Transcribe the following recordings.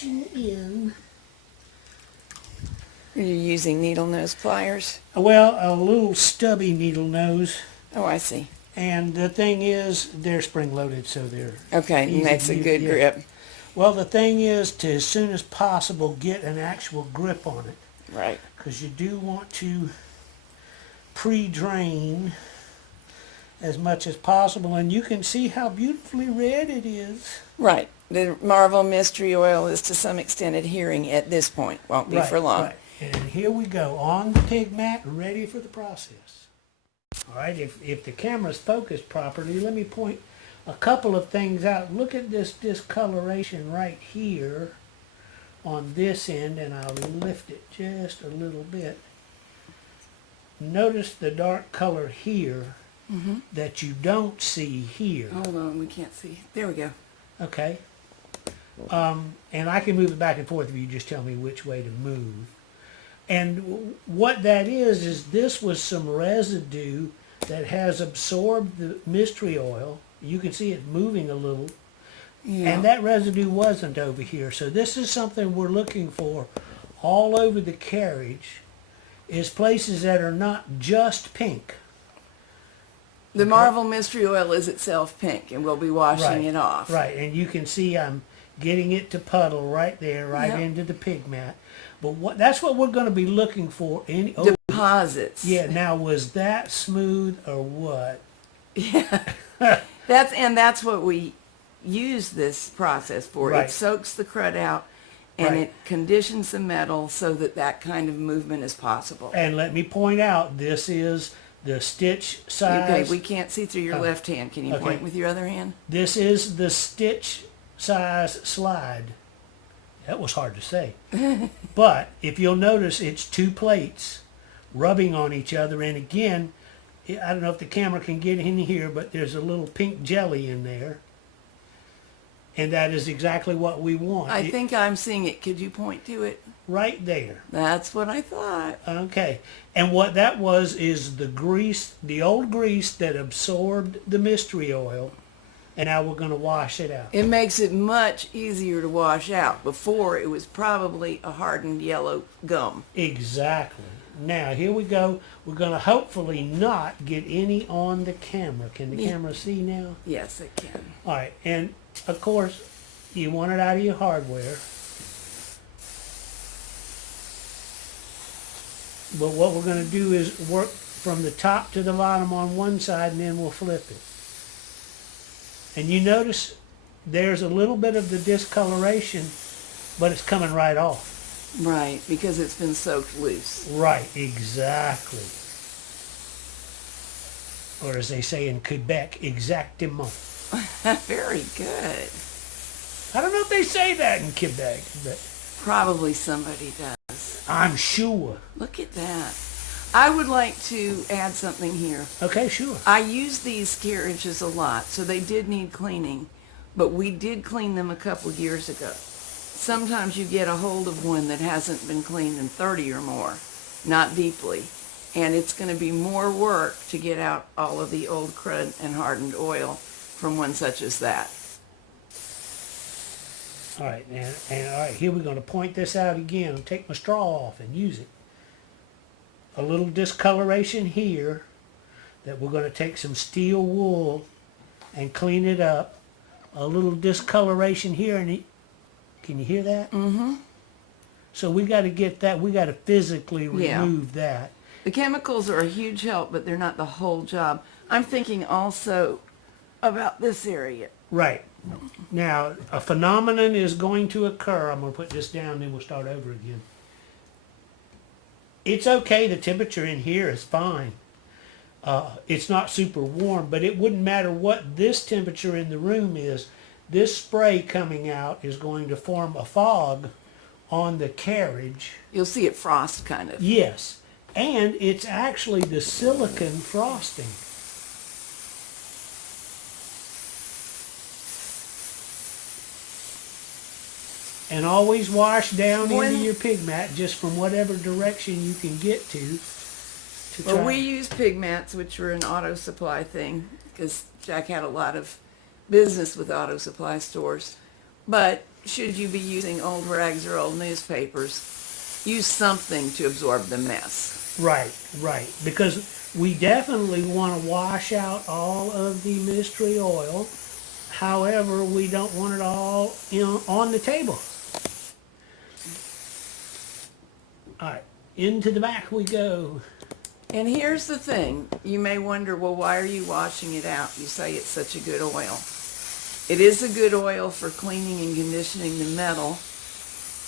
stitching in. Are you using needle nose pliers? Well, a little stubby needle nose. Oh, I see. And the thing is, they're spring-loaded, so they're Okay, easy and that's to a use, good yeah. grip. Well, the thing is to, as soon as possible, get an actual grip on it. Right. Because you do want to pre-drain as much as possible. And you can see how beautifully red it is. Right. The Marvel Mystery Oil is to some extent adhering at this point. Won't be for long. Right. And here we go, on the pig mat, ready for the process. All right, if the camera's focused properly, let me point a couple of things out. Look at this discoloration right here on this end, and I'll lift it just a little bit. Notice the dark color here that you don't see here. Hold on, we can't see. There we go. Okay. And I can move it back and forth if you just tell me which way to move. And what that is this was some residue that has absorbed the mystery oil. You can see it moving a little. Yeah. And that residue wasn't over here. So this is something we're looking for all over the carriage, is places that are not just pink. The Marvel Mystery Oil is itself pink, and we'll be washing it off. Right, and you can see I'm getting it to puddle right there, right Yep. into the pig mat. But that's what we're going to be looking for. Deposits. Yeah, now was that smooth or what? Yeah. That's what we use this process for. Right. It soaks the crud out, and Right. it conditions the metal so that kind of movement is possible. And let me point out, this is the stitch size. Okay, we can't see through your left hand. Can you Okay. point with your other hand? This is the stitch size slide. That was hard to say. But if you'll notice, it's two plates rubbing on each other. And again, I don't know if the camera can get in here, but there's a little pink jelly in there. And that is exactly what we want. I think I'm seeing it. Could you point to it? Right there. That's what I thought. Okay. And what that was is the grease, the old grease that absorbed the mystery oil. And now we're going to wash it out. It makes it much easier to wash out. Before, it was probably a hardened yellow gum. Exactly. Now, here we go. We're going to hopefully not get any on the camera. Can the camera see now? Yes, it can. All right. And, of course, you want it out of your hardware. But what we're going to do is work from the top to the bottom on one side, and then we'll flip it. And you notice there's a little bit of the discoloration, but it's coming right off. Right, because it's been soaked loose. Right, exactly. Or as they say in Quebec, exactement. Very good. I don't know if they say that in Quebec, but Probably somebody does. I'm sure. Look at that. I would like to add something here. Okay, sure. I use these carriages a lot, so they did need cleaning, but we did clean them a couple years ago. Sometimes you get a hold of one that hasn't been cleaned in 30 or more, not deeply, and it's going to be more work to get out all of the old crud and hardened oil from one such as that. All right, and all right, here we're going to point this out again and take my straw off and use it. A little discoloration here that we're going to take some steel wool and clean it up. A little discoloration here, and can you hear that? Mm-hmm. So we got to get that. We got to physically remove that. The chemicals are a huge help, but they're not the whole job. I'm thinking also about this area. Right. Now, a phenomenon is going to occur. I'm going to put this down, then we'll start over again. It's okay. The temperature in here is fine. It's not super warm, but it wouldn't matter what this temperature in the room is. This spray coming out is going to form a fog on the carriage. You'll see it frost kind of. Yes. And it's actually the silicone frosting. And always wash down into your pig mat just from whatever direction you can get to Well, we use pig mats, which are an auto supply thing, because Jack had a lot of business with auto supply stores. But should you be using old rags or old newspapers, use something to absorb the mess. Right, right. Because we definitely want to wash out all of the mystery oil. However, we don't want it all on the table. All right, into the back we go. And here's the thing. You may wonder, well, why are you washing it out? You say it's such a good oil. It is a good oil for cleaning and conditioning the metal.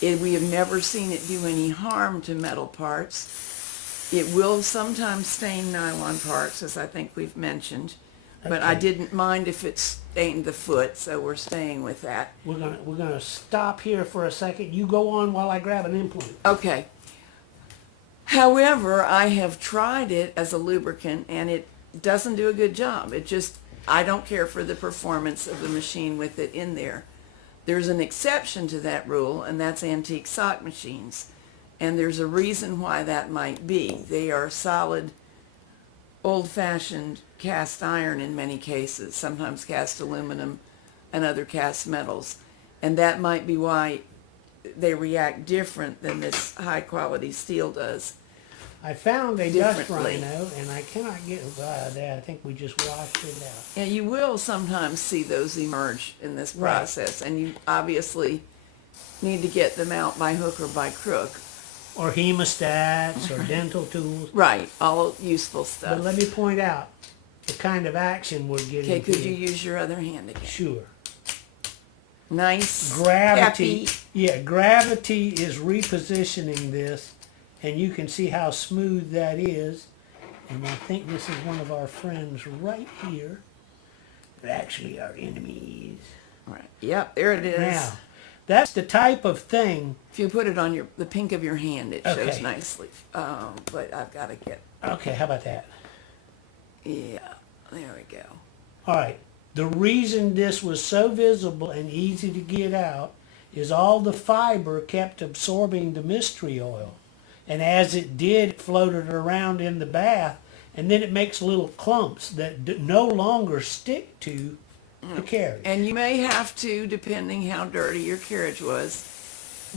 We have never seen it do any harm to metal parts. It will sometimes stain nylon parts, as I think we've mentioned. But I Okay. didn't mind if it stained the foot, so we're staying with that. We're gonna stop here for a second. You go on while I grab an implement. Okay. However, I have tried it as a lubricant and it doesn't do a good job. I don't care for the performance of the machine with it in there. There's an exception to that rule, and that's antique sock machines. And there's a reason why that might be. They are solid, old-fashioned cast iron in many cases, sometimes cast aluminum and other cast metals. And that might be why they react different than this high-quality steel does. I found a dust Differently. rhino, and I cannot get that. I think we just washed it out. And you will sometimes see those emerge in this Right. process, and you obviously need to get them out by hook or by crook. Or hemostats, or dental tools. Right, all useful But stuff. let me point out the kind of action we're getting. Okay, could here. you use your other hand again? Sure. Nice, Gravity. happy. Yeah, gravity is repositioning this, and you can see how smooth that is. And I think this is one of our friends right here. They're actually our enemies. Right. Yep, there it is. Now, that's the type of thing. If you put it on the pink of your hand, it shows Okay. nicely. But I've got to get, Okay, how about that? yeah, there we go. All right. The reason this was so visible and easy to get out is all the fiber kept absorbing the mystery oil. And as it did, it floated around in the bath, and then it makes little clumps that no longer stick to the carriage. And you may have to, depending how dirty your carriage was,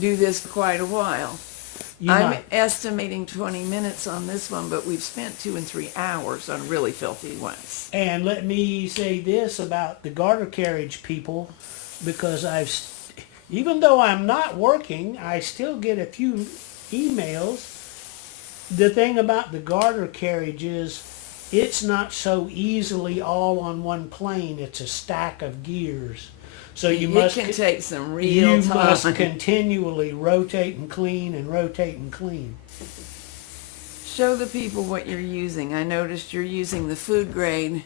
do this for quite a while. You I'm might. estimating 20 minutes on this one, but we've spent 2 and 3 hours on really filthy ones. And let me say this about the garter carriage people, because even though I'm not working, I still get a few emails. The thing about the garter carriage is it's not so easily all on one plane. It's a stack of gears. So you It can take some real you time. must continually rotate and clean and rotate and clean. Show the people what you're using. I noticed you're using the food grade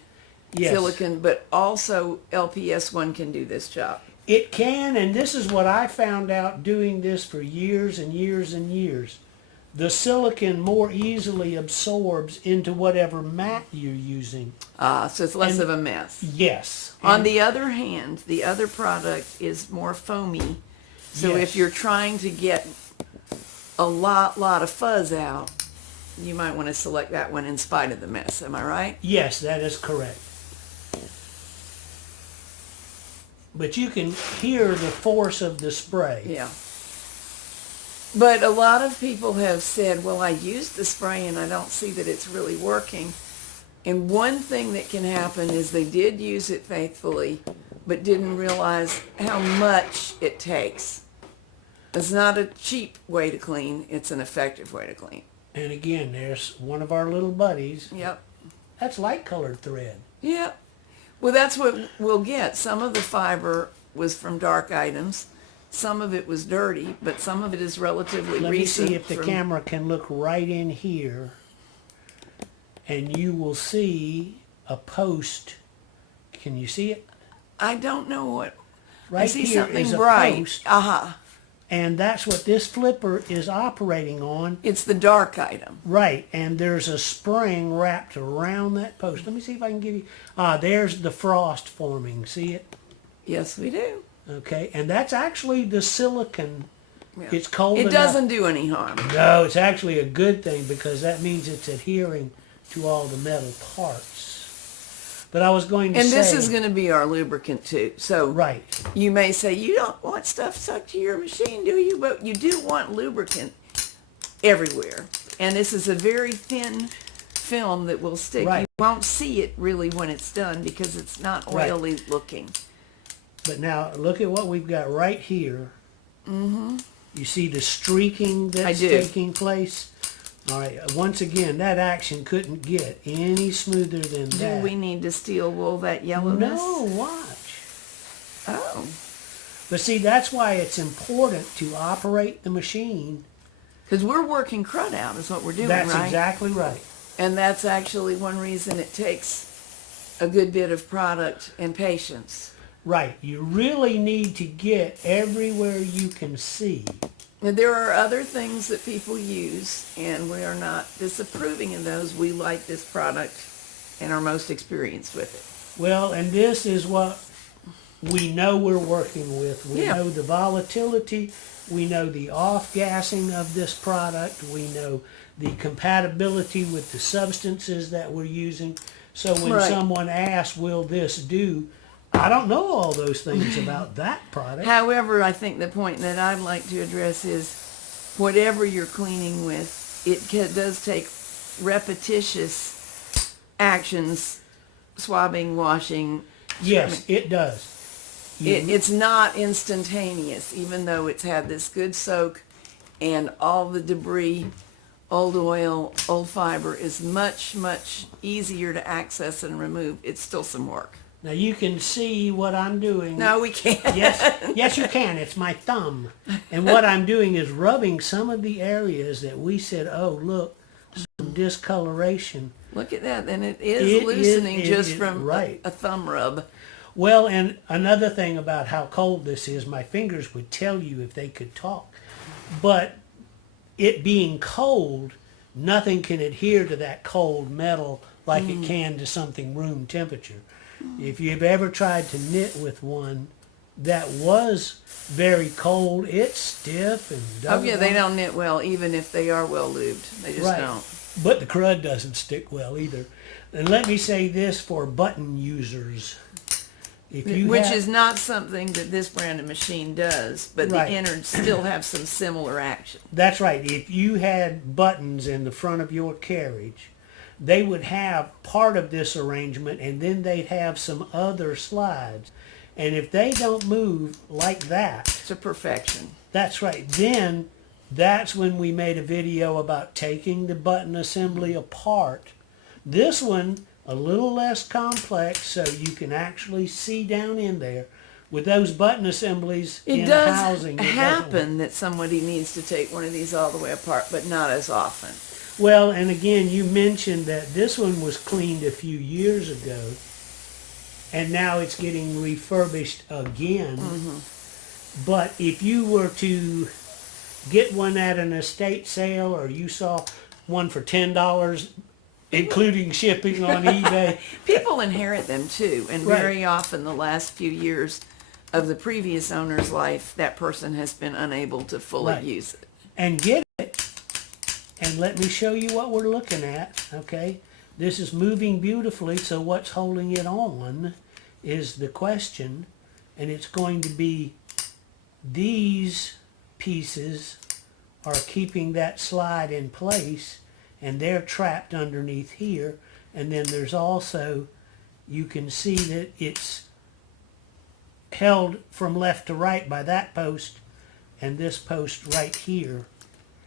Yes. silicone, but also LPS 1 can do this job. It can, and this is what I found out doing this for years and years and years. The silicon more easily absorbs into whatever mat you're using. So it's less And- of a mess. Yes. On And- the other hand, the other product is more foamy. So Yes. if you're trying to get a lot of fuzz out, you might want to select that one in spite of the mess. Am I right? Yes, that is correct. But you can hear the force of the spray. Yeah. But a lot of people have said, well, I used the spray and I don't see that it's really working. And one thing that can happen is they did use it faithfully, but didn't realize how much it takes. It's not a cheap way to clean, it's an effective way to clean. And again, there's one of our little buddies. Yep. That's light colored thread. Yep. Well, that's what we'll get. Some of the fiber was from dark items. Some of it was dirty, but some of it is relatively Let me recent. see if the camera can look right in here. And you will see a post. Can you see it? I don't know what. Right I see here something is a bright. post. Aha. And that's what this flipper is operating on. It's the dark item. Right, and there's a spring wrapped around that post. Let me see if I can give you... there's the frost forming. See it? Yes, we do. Okay, and that's actually the silicon. Yeah. It's cold It enough. doesn't do any harm. No, it's actually a good thing because that means it's adhering to all the metal parts. But I was going to And say... this is going to be our lubricant too. So Right. you may say, you don't want stuff stuck to your machine, do you? But you do want lubricant everywhere. And this is a very thin film that will stick. Right. You won't see it really when it's done because it's not Right. oily looking. But now, look at what we've got right here. Mm-hmm. You see the streaking that's taking place? All right, once again, that action couldn't get any smoother than that. Do we need to steel wool that yellowness? No, watch. Oh. But see, that's why it's important to operate the machine. Because we're working crud out is what we're doing, That's right? exactly right. And that's actually one reason it takes a good bit of product and patience. Right. You really need to get everywhere you can see. And there are other things that people use, and we are not disapproving of those. We like this product and are most experienced with it. Well, and this is what we know we're working with. We Yeah. know the volatility. We know the off-gassing of this product. We know the compatibility with the substances that we're using. So when Right. someone asks, will this do? I don't know all those things about that product. However, I think the point that I'd like to address is whatever you're cleaning with, it does take repetitious actions, swabbing, washing. Yes, it does. It's not instantaneous, even though it's had this good soak and all the debris, old oil, old fiber is much, much easier to access and remove. It's still some work. Now you can see what I'm doing. No, we can't. Yes, you can. It's my thumb. And what I'm doing is rubbing some of the areas that we said, oh, look, some discoloration. Look at that. And it is loosening just from right. a thumb rub. Well, and another thing about how cold this is, my fingers would tell you if they could talk. But it being cold, nothing can adhere to that cold metal like it can to something room temperature. If you've ever tried to knit with one that was very cold, it's stiff and doesn't Oh, yeah, they want- don't knit well, even if they are well lubed. They just Right. don't. But the crud doesn't stick well either. And let me say this for button users. If you Which have- is not something that this brand of machine does, but Right. the innards still have some similar action. That's right. If you had buttons in the front of your carriage, they would have part of this arrangement and then they'd have some other slides. And if they don't move like that, It's a perfection. that's right, then that's when we made a video about taking the button assembly apart. This one, a little less complex, so you can actually see down in there. With those button assemblies It in does housing, it doesn't- happen that somebody needs to take one of these all the way apart, but not as often. Well, and again, you mentioned that this one was cleaned a few years ago, and now it's getting refurbished again. But if you were to get one at an estate sale, or you saw one for $10, including shipping on eBay, People inherit them too, and Right. very often the last few years of the previous owner's life, that person has been unable to fully Right. use it. and get it, and let me show you what we're looking at, okay? This is moving beautifully, so what's holding it on is the question, and it's going to be these pieces are keeping that slide in place, and they're trapped underneath here, and then there's also, you can see that it's held from left to right by that post and this post right here.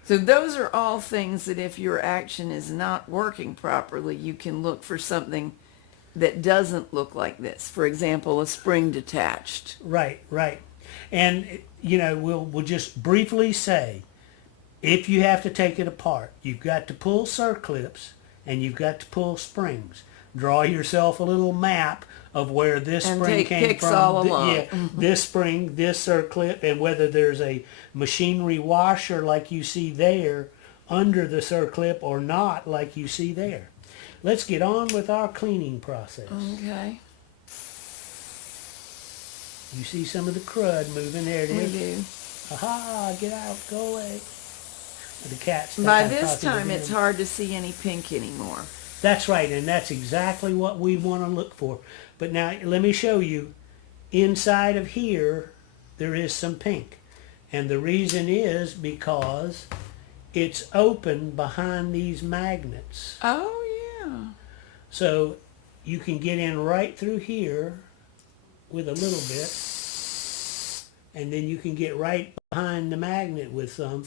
So those are all things that if your action is not working properly, you can look for something that doesn't look like this. For example, a spring detached. Right, right. And, you know, we'll just briefly say, if you have to take it apart, you've got to pull circlips and you've got to pull springs. Draw yourself a little map of where this And spring take came pics from. all along. Yeah, this spring, this circlip, and whether there's a machinery washer like you see there under the circlip or not like you see there. Let's get on with our cleaning process. Okay, You see some of the crud moving. There it we is. do. Aha, get out, go away. The cat's By I'm this talking to time, it's them. hard to see any pink anymore. That's right, and that's exactly what we want to look for. But now let me show you. Inside of here, there is some pink. And the reason is because it's open behind these magnets. Oh, yeah. So you can get in right through here with a little bit, and then you can get right behind the magnet with some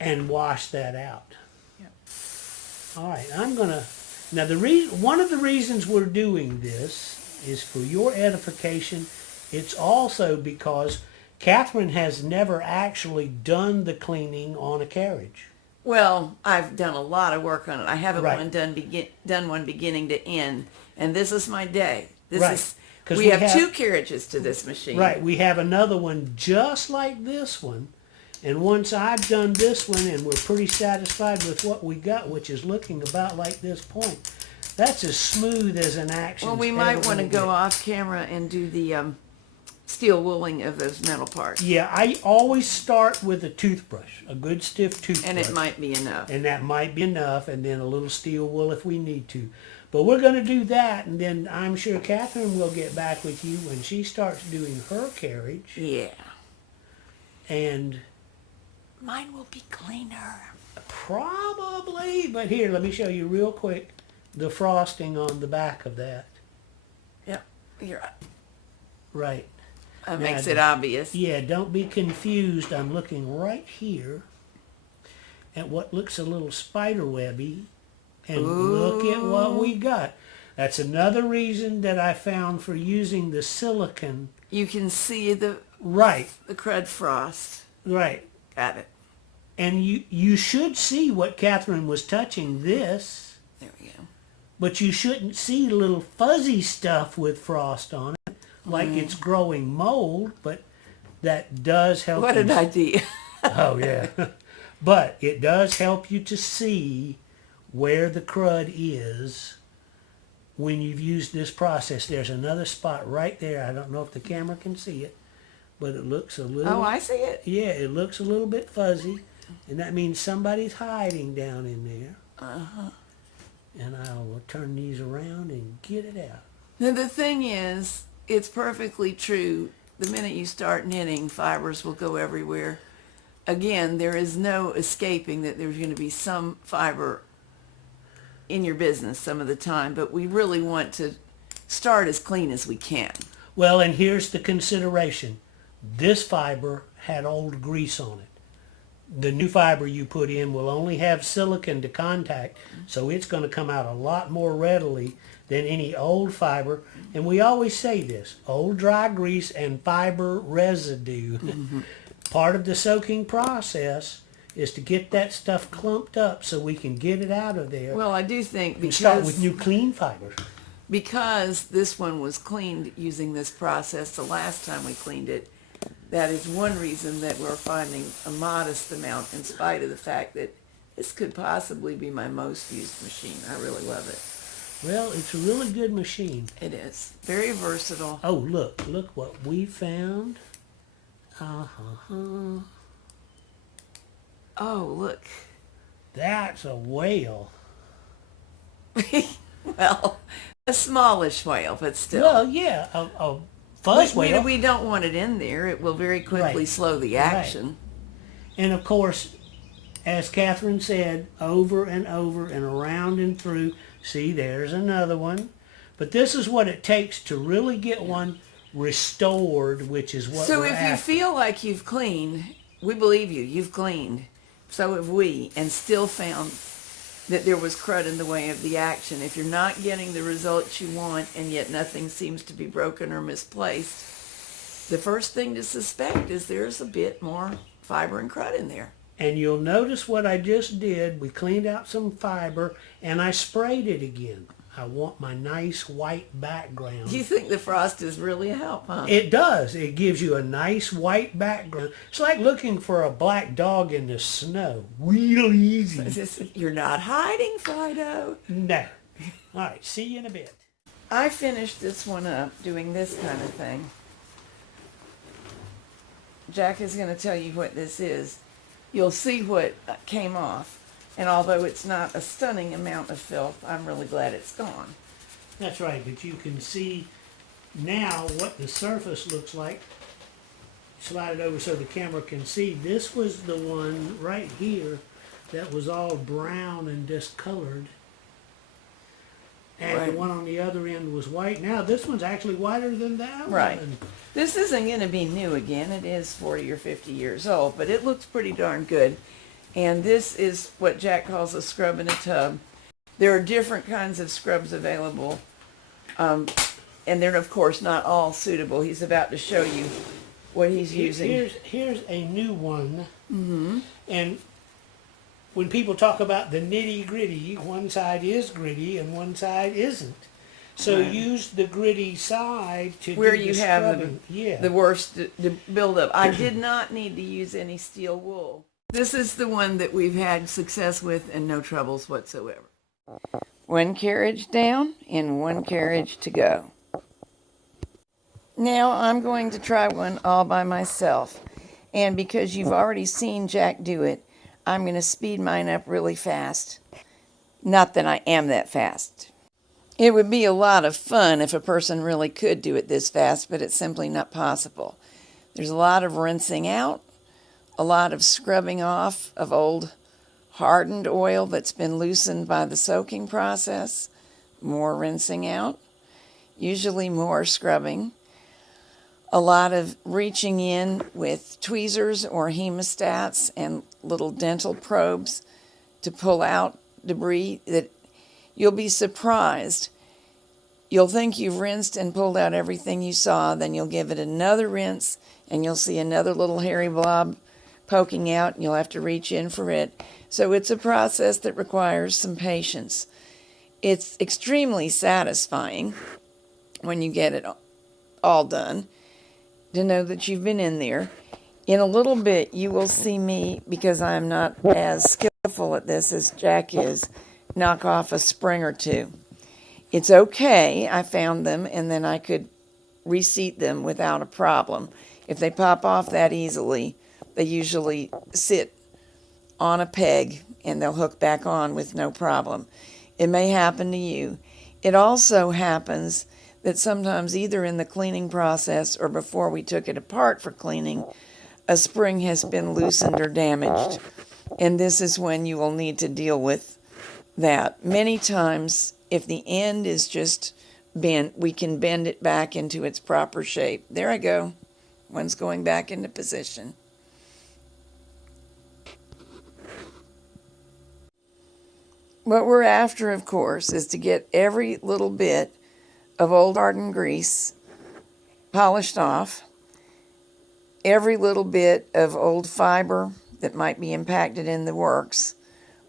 and wash that out. Yep. All right, now one of the reasons we're doing this is for your edification. It's also because Catherine has never actually done the cleaning on a carriage. Well, I've done a lot of work on it. I haven't Right. done one beginning to end, and this is my day. This Right. is 'Cause we we have have- two carriages to this machine. Right, we have another one just like this one. And once I've done this one and we're pretty satisfied with what we got, which is looking about like this point, that's as smooth as an action. Well, we might want to go off camera and do the steel wooling of those metal parts. Yeah, I always start with a toothbrush, a good stiff toothbrush. And it might be enough. And that might be enough, and then a little steel wool if we need to. But we're going to do that, and then I'm sure Catherine will get back with you when she starts doing her carriage. Yeah. And Mine will be cleaner. probably, but here, let me show you real quick the frosting on the back of that. Yep. You're right. Right. That Now, makes it obvious. Yeah, don't be confused. I'm looking right here at what looks a little spider webby, and look at what we got. That's another reason that I found for using the silicone. You can see the Right, crud frost. right. Got it. And you should see what Catherine was touching this, There we go. but you shouldn't see little fuzzy stuff with frost on it, like it's growing mold, but that does help. What an idea. Oh, yeah. But it does help you to see where the crud is when you've used this process. There's another spot right there. I don't know if the camera can see it, but it looks a little... Oh, I see it. Yeah, it looks a little bit fuzzy, and that means somebody's hiding down in there. Uh-huh. And I will turn these around and get it out. Now, the thing is, it's perfectly true. The minute you start knitting, fibers will go everywhere. Again, there is no escaping that there's going to be some fiber in your business some of the time, but we really want to start as clean as we can. Well, and here's the consideration. This fiber had old grease on it. The new fiber you put in will only have silicone to contact, so it's going to come out a lot more readily than any old fiber. And we always say this, old dry grease and fiber residue. Part of the soaking process is to get that stuff clumped up so we can get it out of there Well, I do think and start with because, new clean fibers. because this one was cleaned using this process the last time we cleaned it, that is one reason that we're finding a modest amount in spite of the fact that this could possibly be my most used machine. I really love it. Well, it's a really good machine. It is. Very versatile. Oh, look what we found. Uh-huh. Oh, look. That's a whale. Well, a smallish whale, but still. Well, yeah, a fuzz whale. We don't want it in there. It will very quickly Right. slow the action. And of course, as Catherine said, over and over and around and through. See, there's another one. But this is what it takes to really get one restored, which is what So we're if you after. feel like you've cleaned, we believe you. You've cleaned. So have we, and still found that there was crud in the way of the action. If you're not getting the results you want and yet nothing seems to be broken or misplaced, the first thing to suspect is there's a bit more fiber and crud in there. And you'll notice what I just did. We cleaned out some fiber and I sprayed it again. I want my nice white background. You think the frost is really a help, huh? It does. It gives you a nice white background. It's like looking for a black dog in the snow. Real easy. You're not hiding, Fido. No. All right. See you in a bit. I finished this one up doing this kind of thing. Jack is going to tell you what this is. You'll see what came off. And although it's not a stunning amount of filth, I'm really glad it's gone. That's right, but you can see now what the surface looks like. Slide it over so the camera can see. This was the one right here that was all brown and discolored. And Right. the one on the other end was white. Now this one's actually whiter than that Right. one. This isn't going to be new again. It is 40 or 50 years old, but it looks pretty darn good. And this is what Jack calls a scrub in a tub. There are different kinds of scrubs available. And they're, of course, not all suitable. He's about to show you what he's using. Here's a new one. Mm-hmm. And when people talk about the nitty gritty, one side is gritty and one side isn't. So Right. use the gritty side to Where do you the have scrubbing. the worst the buildup. I did not need to use any steel wool. This is the one that we've had success with and no troubles whatsoever. One carriage down and one carriage to go. Now I'm going to try one all by myself. And because you've already seen Jack do it, I'm going to speed mine up really fast. Not that I am that fast. It would be a lot of fun if a person really could do it this fast, but it's simply not possible. There's a lot of rinsing out, a lot of scrubbing off of old hardened oil that's been loosened by the soaking process, more rinsing out, usually more scrubbing, a lot of reaching in with tweezers or hemostats and little dental probes to pull out debris that you'll be surprised. You'll think you've rinsed and pulled out everything you saw, then you'll give it another rinse and you'll see another little hairy blob poking out and you'll have to reach in for it. So it's a process that requires some patience. It's extremely satisfying when you get it all done to know that you've been in there. In a little bit, you will see me, because I'm not as skillful at this as Jack is, knock off a spring or two. It's okay. I found them, and then I could reseat them without a problem. If they pop off that easily, they usually sit on a peg, and they'll hook back on with no problem. It may happen to you. It also happens that sometimes either in the cleaning process or before we took it apart for cleaning, a spring has been loosened or damaged. And this is when you will need to deal with that. Many times, if the end is just bent, we can bend it back into its proper shape. There I go. One's going back into position. What we're after, of course, is to get every little bit of old hardened grease polished off, every little bit of old fiber that might be impacted in the works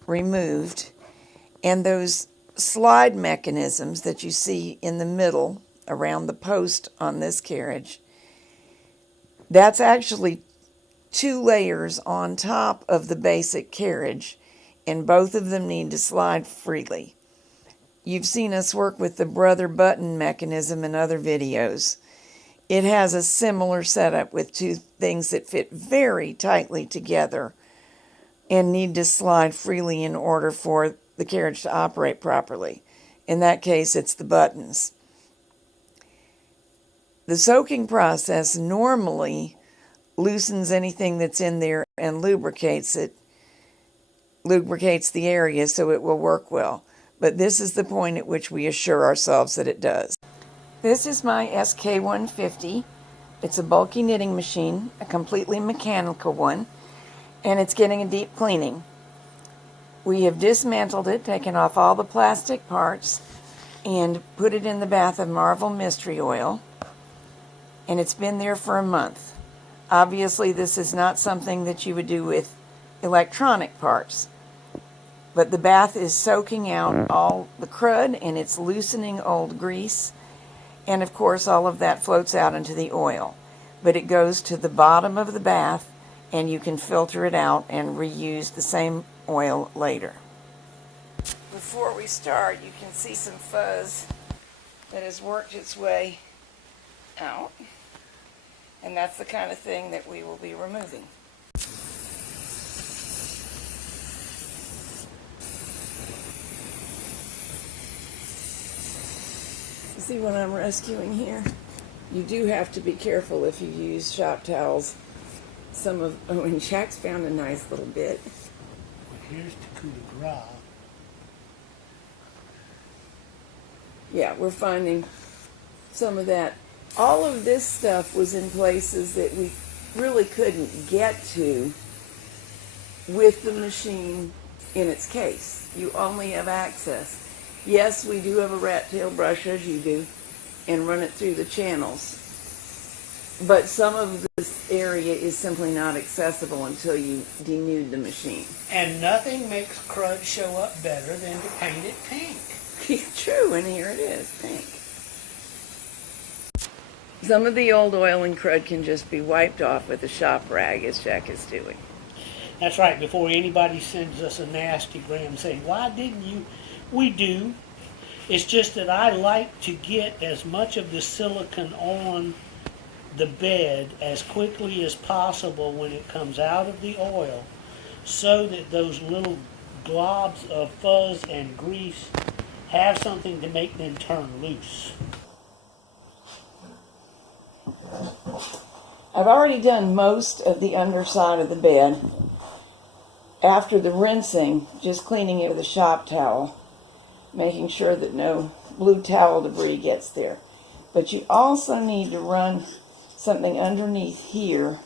removed, and those slide mechanisms that you see in the middle around the post on this carriage, that's actually 2 layers on top of the basic carriage, and both of them need to slide freely. You've seen us work with the brother button mechanism in other videos. It has a similar setup with 2 things that fit very tightly together and need to slide freely in order for the carriage to operate properly. In that case, it's the buttons. The soaking process normally loosens anything that's in there and lubricates it, lubricates the area so it will work well. But this is the point at which we assure ourselves that it does. This is my SK150. It's a bulky knitting machine, a completely mechanical one, and it's getting a deep cleaning. We have dismantled it, taken off all the plastic parts, and put it in the bath of Marvel Mystery Oil, and it's been there for a month. Obviously, this is not something that you would do with electronic parts. But the bath is soaking out all the crud and it's loosening old grease. And of course, all of that floats out into the oil. But it goes to the bottom of the bath and you can filter it out and reuse the same oil later. Before we start, you can see some fuzz that has worked its way out. And that's the kind of thing that we will be removing. See what I'm rescuing here? You do have to be careful if you use shop towels. And Jack's found a nice little bit. Well, here's the coup de grace. Yeah, we're finding some of that. All of this stuff was in places that we really couldn't get to with the machine in its case. You only have access. Yes, we do have a rat tail brush, as you do, and run it through the channels. But some of this area is simply not accessible until you denude the machine. And nothing makes crud show up better than to paint it pink. True, and here it is, pink. Some of the old oil and crud can just be wiped off with a shop rag, as Jack is doing. That's right, before anybody sends us a nasty gram saying, why didn't you? We do. It's just that I like to get as much of the silicone on the bed as quickly as possible when it comes out of the oil, so that those little globs of fuzz and grease have something to make them turn loose. I've already done most of the underside of the bed. After the rinsing, just cleaning it with a shop towel, making sure that no blue towel debris gets there. But you also need to run something underneath here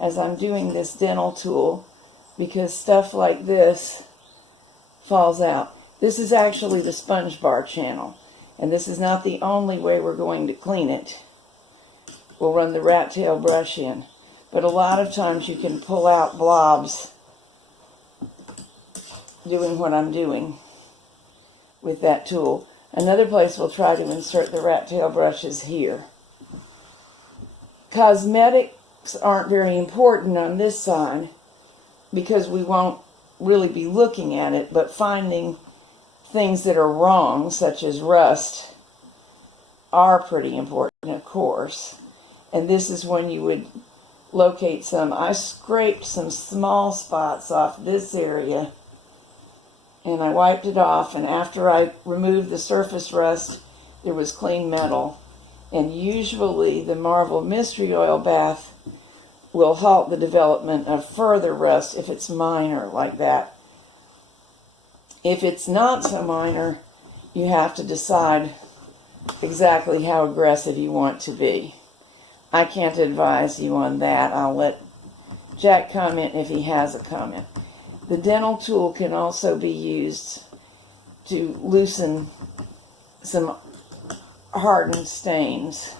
as I'm doing this dental tool, because stuff like this falls out. This is actually the sponge bar channel, and this is not the only way we're going to clean it. We'll run the rat tail brush in, but a lot of times you can pull out blobs doing what I'm doing with that tool. Another place we'll try to insert the rat tail brush is here. Cosmetics aren't very important on this side because we won't really be looking at it, but finding things that are wrong, such as rust, are pretty important, of course. And this is when you would locate some. I scraped some small spots off this area and I wiped it off, and after I removed the surface rust, there was clean metal. And usually the Marvel Mystery Oil bath will halt the development of further rust if it's minor like that. If it's not so minor, you have to decide exactly how aggressive you want to be. I can't advise you on that. I'll let Jack comment if he has a comment. The dental tool can also be used to loosen some hardened stains.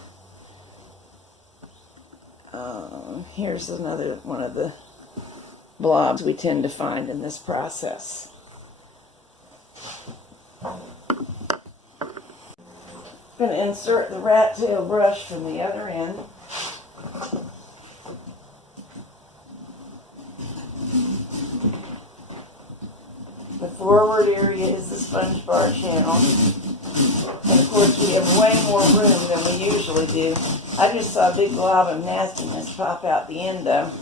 Here's another one of the blobs we tend to find in this process. I'm going to insert the rat tail brush from the other end. The forward area is the sponge bar channel. And of course we have way more room than we usually do. I just saw a big glob of nastiness pop out the end though.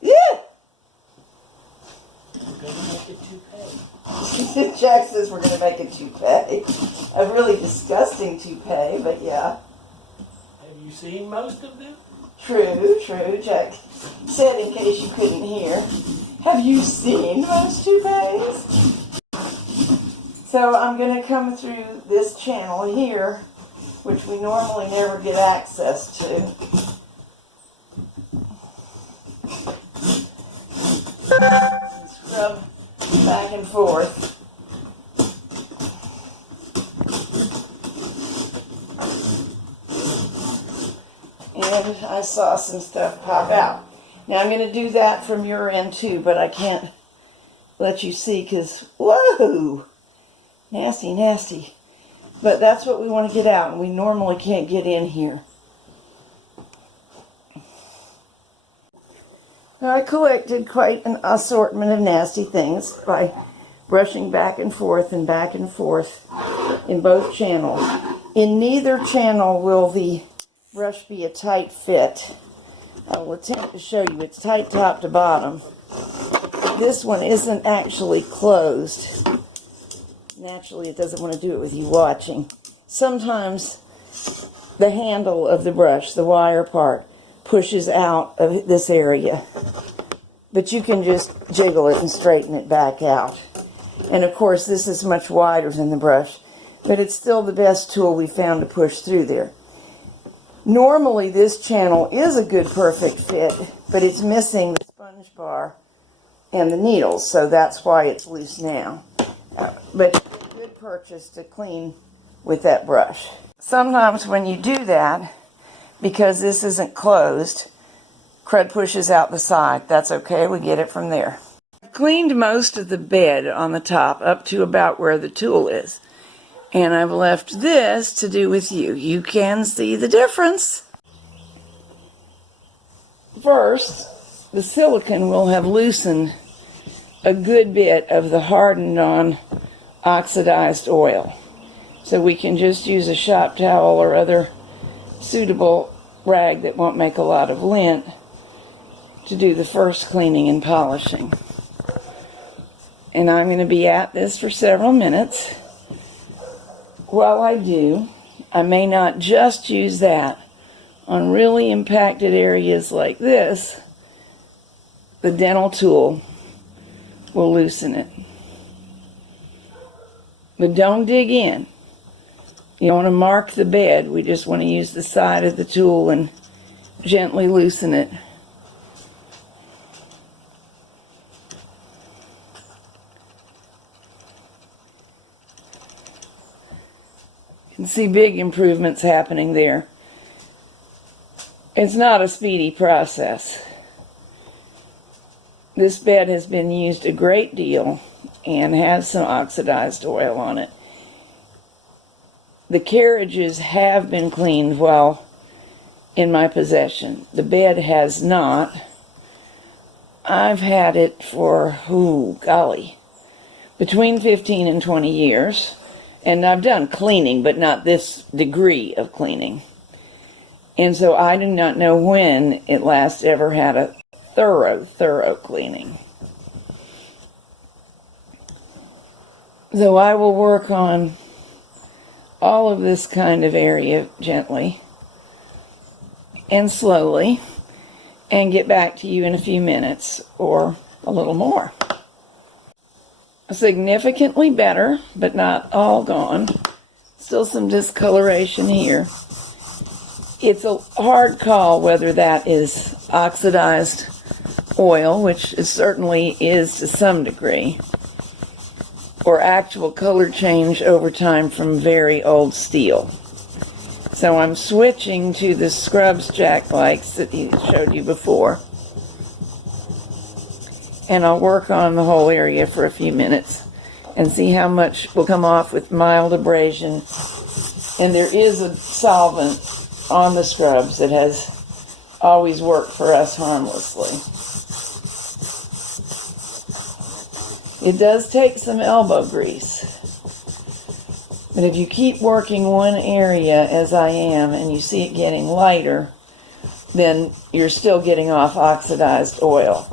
Yeah! We're going to make a toupee. Jack says we're going to make a toupee. A really disgusting toupee, but yeah. Have you seen most of them? True, true. Jack said, in case you couldn't hear, have you seen most toupees? So I'm going to come through this channel here, which we normally never get access to. And scrub back and forth. And I saw some stuff pop out. Now I'm going to do that from your end too, but I can't let you see because, whoa, nasty, nasty. But that's what we want to get out, and we normally can't get in here. I collected quite an assortment of nasty things by brushing back and forth in both channels. In neither channel will the brush be a tight fit. I will attempt to show you it's tight top to bottom. This one isn't actually closed. Naturally, it doesn't want to do it with you watching. Sometimes the handle of the brush, the wire part, pushes out of this area. But you can just jiggle it and straighten it back out. And of course, this is much wider than the brush, but it's still the best tool we found to push through there. Normally, this channel is a good perfect fit, but it's missing the sponge bar and the needles, so that's why it's loose now. But it's a good purchase to clean with that brush. Sometimes when you do that, because this isn't closed, crud pushes out the side. That's okay, we get it from there. I've cleaned most of the bed on the top up to about where the tool is. And I've left this to do with you. You can see the difference. First, the silicone will have loosened a good bit of the hardened on oxidized oil. So we can just use a shop towel or other suitable rag that won't make a lot of lint to do the first cleaning and polishing. And I'm going to be at this for several minutes. While I do, I may not just use that on really impacted areas like this. The dental tool will loosen it. But don't dig in. You don't want to mark the bed. We just want to use the side of the tool and gently loosen it. You can see big improvements happening there. It's not a speedy process. This bed has been used a great deal and has some oxidized oil on it. The carriages have been cleaned while in my possession. The bed has not. I've had it for, golly, between 15 and 20 years. And I've done cleaning, but not this degree of cleaning. And so I do not know when it last ever had a thorough cleaning. So I will work on all of this kind of area gently and slowly and get back to you in a few minutes or a little more. Significantly better, but not all gone. Still some discoloration here. It's a hard call whether that is oxidized oil, which it certainly is to some degree, or actual color change over time from very old steel. So I'm switching to the scrubs Jack likes that he showed you before. And I'll work on the whole area for a few minutes and see how much will come off with mild abrasion. And there is a solvent on the scrubs that has always worked for us harmlessly. It does take some elbow grease. But if you keep working one area as I am and you see it getting lighter, then you're still getting off oxidized oil.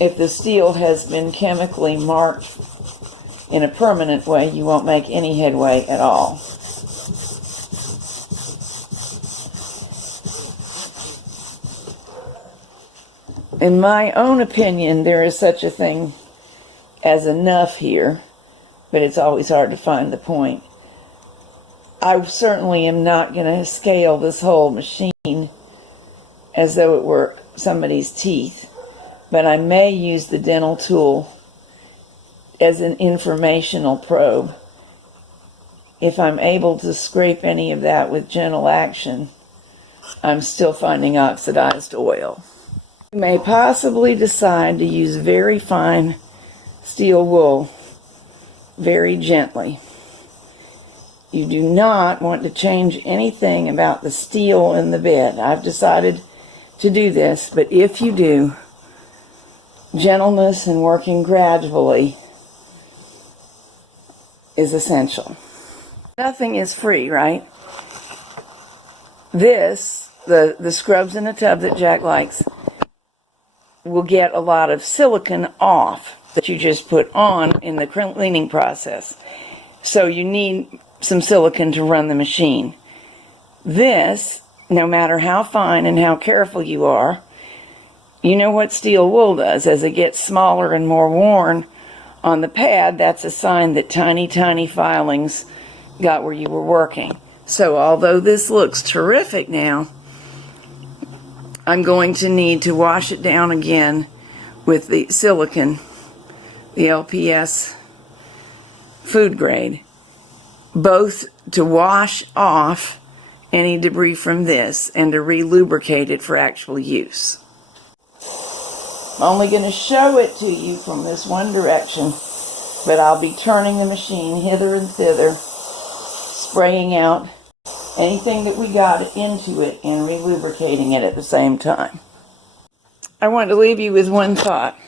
If the steel has been chemically marked in a permanent way, you won't make any headway at all. In my own opinion, there is such a thing as enough here, but it's always hard to find the point. I certainly am not going to scale this whole machine as though it were somebody's teeth. But I may use the dental tool as an informational probe. If I'm able to scrape any of that with gentle action, I'm still finding oxidized oil. You may possibly decide to use very fine steel wool very gently. You do not want to change anything about the steel in the bed. I've decided to do this, but if you do, gentleness and working gradually is essential. Nothing is free, right? This, the scrubs in the tub that Jack likes, will get a lot of silicone off. that you just put on in the cleaning process. So you need some silicone to run the machine. This, no matter how fine and how careful you are, you know what steel wool does. As it gets smaller and more worn on the pad, that's a sign that tiny, tiny filings got where you were working. So although this looks terrific now, I'm going to need to wash it down again with the silicone, the LPS food grade, both to wash off any debris from this and to re-lubricate it for actual use. I'm only going to show it to you from this one direction, but I'll be turning the machine hither and thither, spraying out anything that we got into it and re-lubricating it at the same time. I want to leave you with one thought.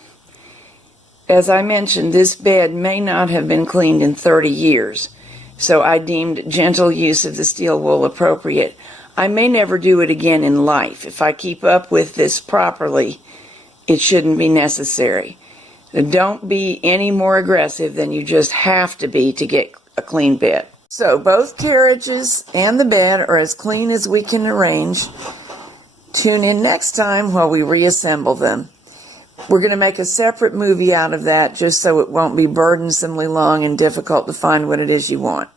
As I mentioned, this bed may not have been cleaned in 30 years, so I deemed gentle use of the steel wool appropriate. I may never do it again in life. If I keep up with this properly, it shouldn't be necessary. So don't be any more aggressive than you just have to be to get a clean bed. So both carriages and the bed are as clean as we can arrange. Tune in next time while we reassemble them. We're going to make a separate movie out of that just so it won't be burdensomely long and difficult to find what it is you want.